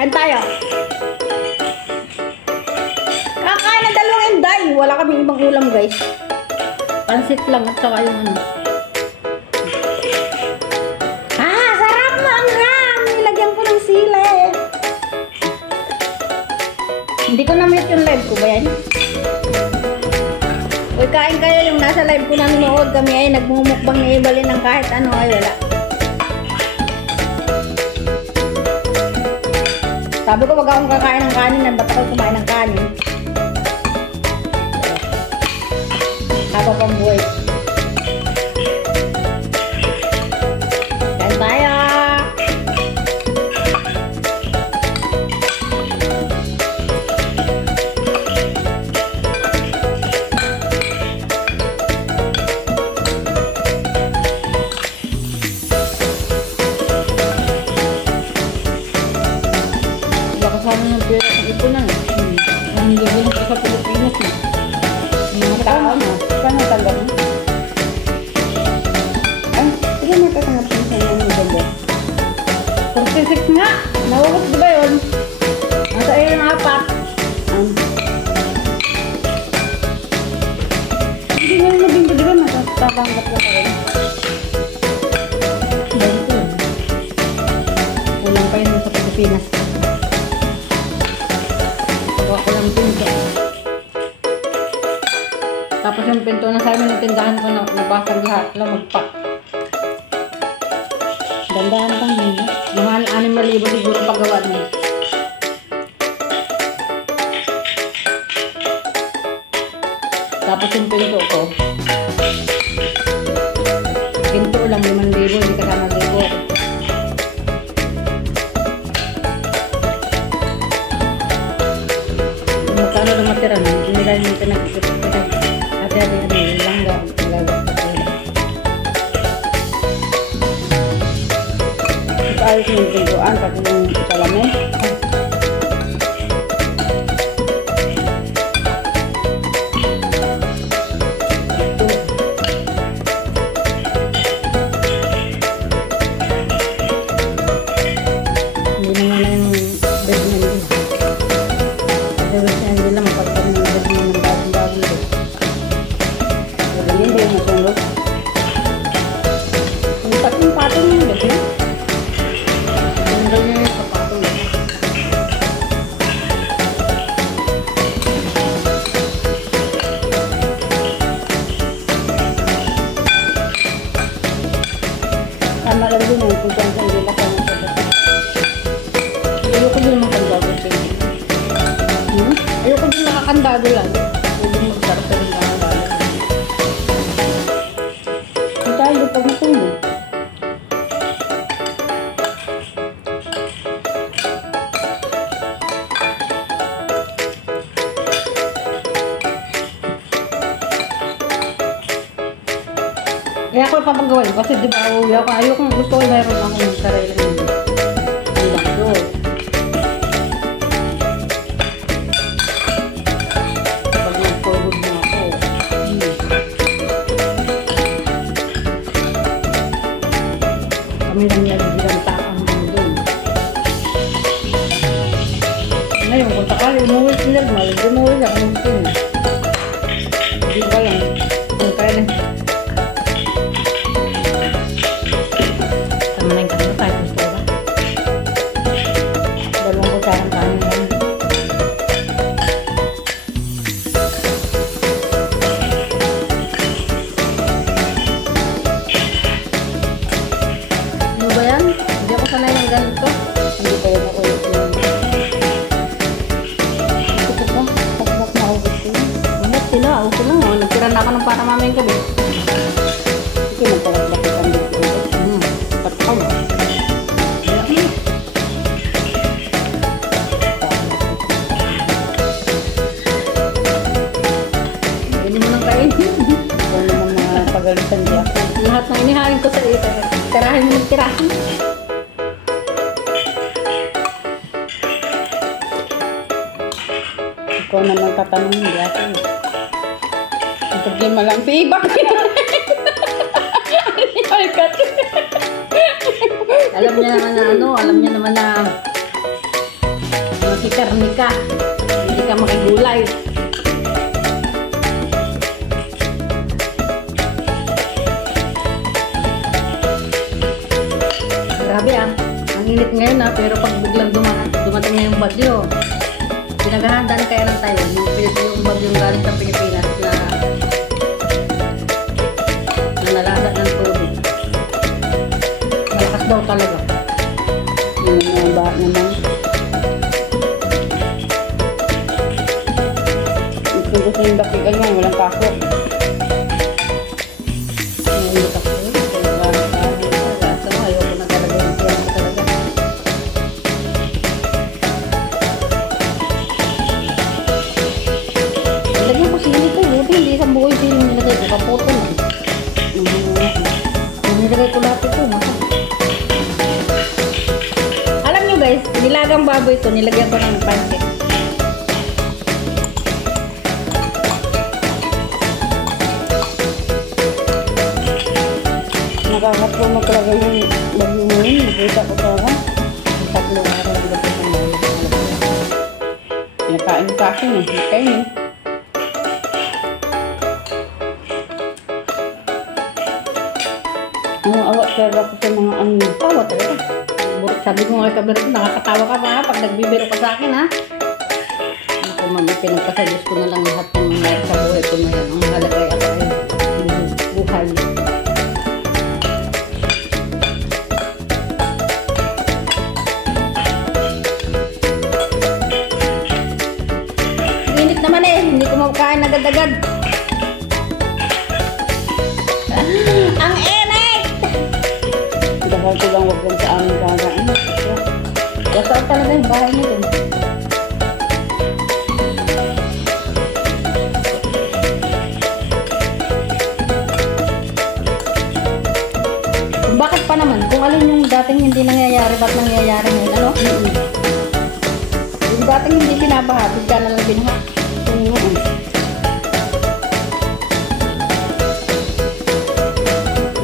Kain tayo. Kakain ng dalawang inday. Wala kaming ibang ulam, guys. Pansit lang at saka yung ano. Sarap na ang ham. Nilagyan ko ng sili. Hindi ko na-mute yung live ko ba yan? Uy, kain kayo yung nasa live ko na nanood kami ay nagmumukbang ni Evelyn ng kahit ano ay wala. Sabi ko wag akong kakain ng kanin, ba't ako kumain ng kanin? Haba pang buhay. Kain tayo! Kasama ng pera ng ipunan. Ang libilang ko sa Pilipinas na. Mga tao na. Paano tanda mo? Ay, sige matatanggap mo sa inyo ng ganda. 46 nga! Nawawag diba yun? Nasa iyo ng apat. Hindi nga yung nabing ko diba matatanggap na kayo? Ganito yun. Ulang pa yun sa Pilipinas. Ako lang pinto. Tapos yung pinto na sa amin ng tindahan ko na nabasag lahat. Lamagpak. Dandahan pang hindi. Mahal 6,000 siguro paggawa niya. Tapos yung pinto ko. Pinto lang 5,000. Hindi kasama libo. Magkano na matira na, hindi nila yung pinag-isip. Ate-ate, langga, ito ayos yung pintuan, pati yung salamin. Hindi naman na yung bed na yun. Hindi lang mapagkaroon ng bed ng bagong-bagong bed. Pero hindi yung matulog. Ang tatlong patong yung bed eh. Ang ganyan yung kapatong eh. Tama lang din yung kung saan hindi lang kami sa bed. Ayoko din magkandado sa bed. Ayoko din nakakandado lang. Pwede magkarta rin nakakandado. Ang tayo pag matulog. Kaya ako papagawain kasi di ba uwi ako. Ayoko gusto ko mayroon akong sarili ng dado. Kami lang yan, bilang taang doon. Ngayon, kung takali, umuwi sila, umuwi na kung sila. Hindi ba lang, kung kaya lang. Tama na yung kanya, tayo gusto ba? Dalawang kutsarang kanin lang. Hindi ako sanay ng ganito. Hindi kayo nakulit yun. Ito po, pagkat maubos ko yun. Umat sila, okay lang. Nagtira na ako ng para mamayang gabi. Sige, magpagkat ang dito. Patakaw. Hindi mo nang kain. Kung naman mga pagalitan niya. Lahat ng inihain ko sa isa. Tirahin mo ng tirahin. Ikaw naman tatanong hindi ako. Ang problema lang si Ibak. Alam niya naman na Makikarni ka. Hindi ka makigulay. Grabe ah. Ang init ngayon ah. Pero pag biglang dumating na yung bagyo, pinaghahandaan kaya ng Taiwan. Yung bagyong galing sa Pilipinas na nalada ng tubig. Malakas daw talaga. Yung mga bahat naman. Kung gusto yung bakigan yan, walang kako. Ngayon ako. Ayoko na talaga yung siya ko talaga. Lagyan ko sili ko. Buti hindi isang buo yung sili nilagay ko. Kapoto na. Nilagay ko lahat ito. Alam nyo guys, nilagang baboy ito. Nilagyan ko ng pancit. Nakakatlo mo talaga yung bagyo ngayon. Nakita ko talaga. Tatlo na rin ang bagyo ngayon. Pinakain ko akin eh. Kain eh. Awa talaga ko sa mga ano. Awa talaga. Sabi ko nga kabirot, nakakatawa ka pa pag nagbibiro ka sa akin ha. Ako mami, pinagpasayos ko na lang lahat ng mga sa buhay ko na yan. Ang halagay ako ay buhay. Init naman eh, hindi ko makain agad-agad. Ang init! Dahil ko lang wag lang sa aming kagain. Gasaan talaga yung bahay nito. Kung bakit pa naman, kung alin yung dating hindi nangyayari, ba't nangyayari ngayon, ano? Yung dating hindi binabaha, bigla na lang binaha.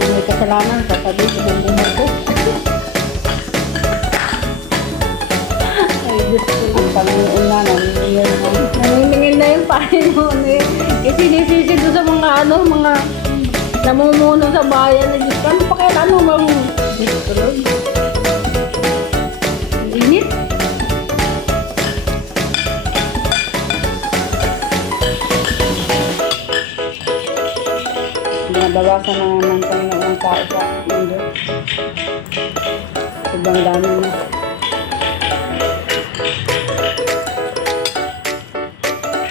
Yung may kasalanan, sasabihin ko yung bumag ko. Ay, gusto ko. Ang Panginoon na, namimingin na yung Panginoon eh. Sinisisi doon sa mga ano, mga namumuno sa bayan. Ano pa kaya ano mang disclose? Init? Nabawasan na naman tayo ng tao sa mundo. Sobrang dami na.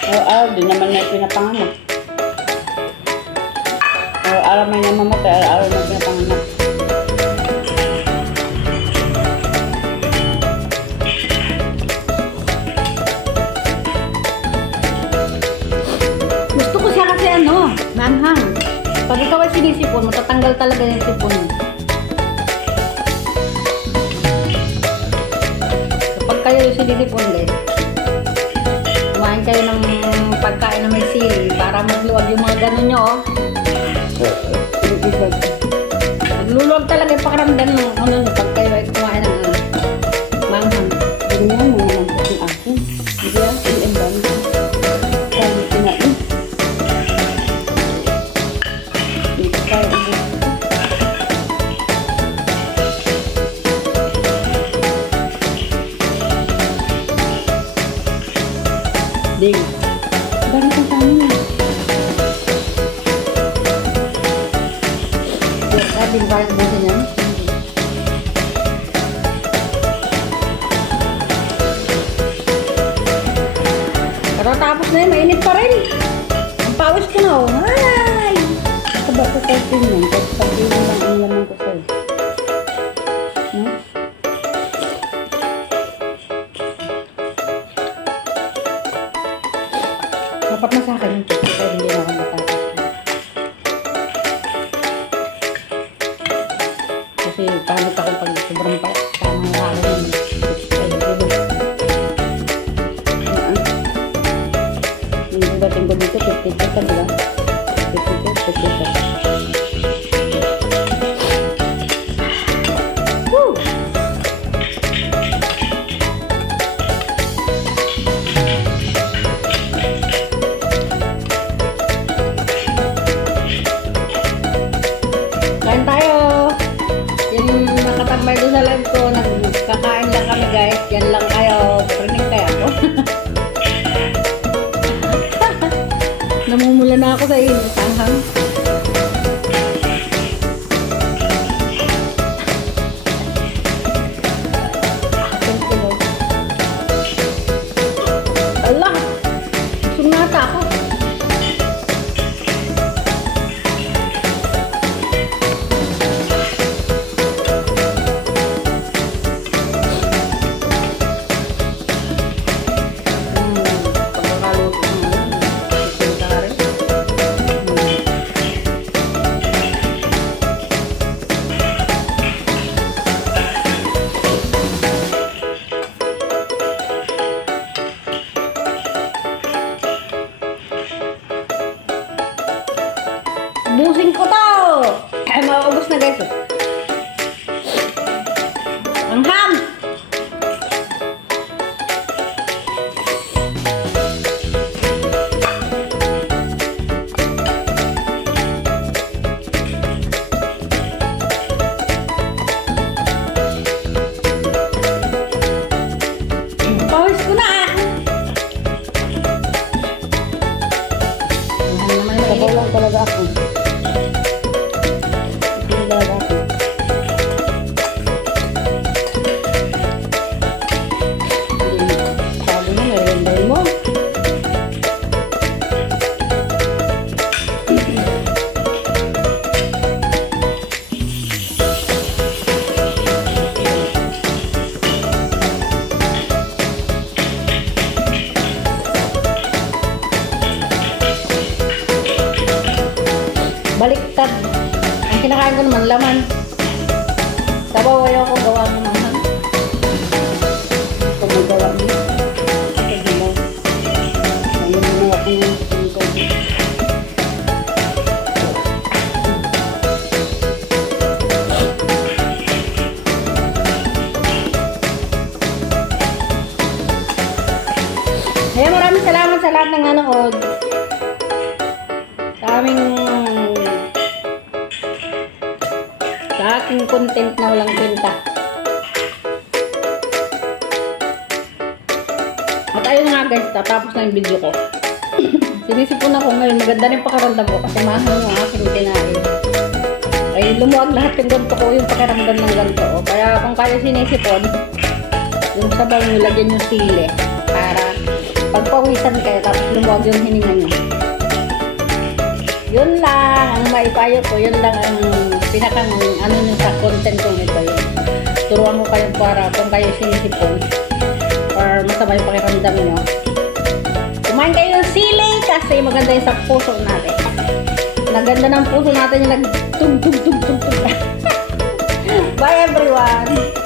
Araw-araw din naman na pinapanganak. Araw-araw may namamatay, araw-araw may pinapanganak. Gusto ko siya kasi ano, manhang. Pag ikaw ay sinisipon, matatanggal talaga yung sipon mo. Kapag kayo yung sinisipon guys, kumain kayo ng pagkain na may sili para magluwag yung mga gano'n nyo, oh. Magluluwag talaga yung pakaramdam ng ano nyo pag kayo ay kumain ng manghang. Ganyan mga nampot yung akin. Hindi yan, i-embang. Kaya kinain. Dito tayo ubos. Ding. Bakit ang tanong? Sabi ba yung buto niya? Pero tapos na yun, mainit pa rin. Ang pawis ko na, oh. Ay! Ito ba ito kayo tingnan? Kasi sabihin lang ang laman ko sa'yo. No? Dapat na sa akin yung pito, kaya hindi na ako matapos. Kasi paano ako pag sobrang tamang lalo yung yung dating ko dito, 50 ka, diba? 50. guys, yan lang kayo. Rinig kaya ako. Namumula na ako sa inyo. Sanghang. Allah! Sumata ako. Busing ko to! Ay, mauubos na guys. Ang ham! Pawis ko na! Sabaw lang talaga ako. Baliktad. Ang kinakain ko naman laman. Sabaw ayaw ko gawa mo naman. Kung magawa mo. Ito diba. Ayun mo ako yung Kaya maraming salamat sa lahat ng nanood. Sa aming sa aking content na walang benta. At ayun nga guys, tatapos na yung video ko. Sinisipon ako ngayon, maganda rin pakiramdam ko kasi mahal yung aking kinain. Ay lumuwag lahat yung ganito ko, yung pakiramdam ng ganito. Kaya kung kaya sinisipon, yung sabaw nyo, lagyan yung sili para pagpawisan kayo tapos lumuwag yung hininga nyo. Yun lang ang maipayo ko, yun lang ang pinakang ano nyo sa content ko nito yun. Turuan ko kayo para kung kayo sinisipon or masama yung pakiramdam nyo. Kumain kayo ng sili kasi maganda yung sa puso natin. Naganda ng puso natin yung nagtug-tug-tug-tug-tug. Bye everyone!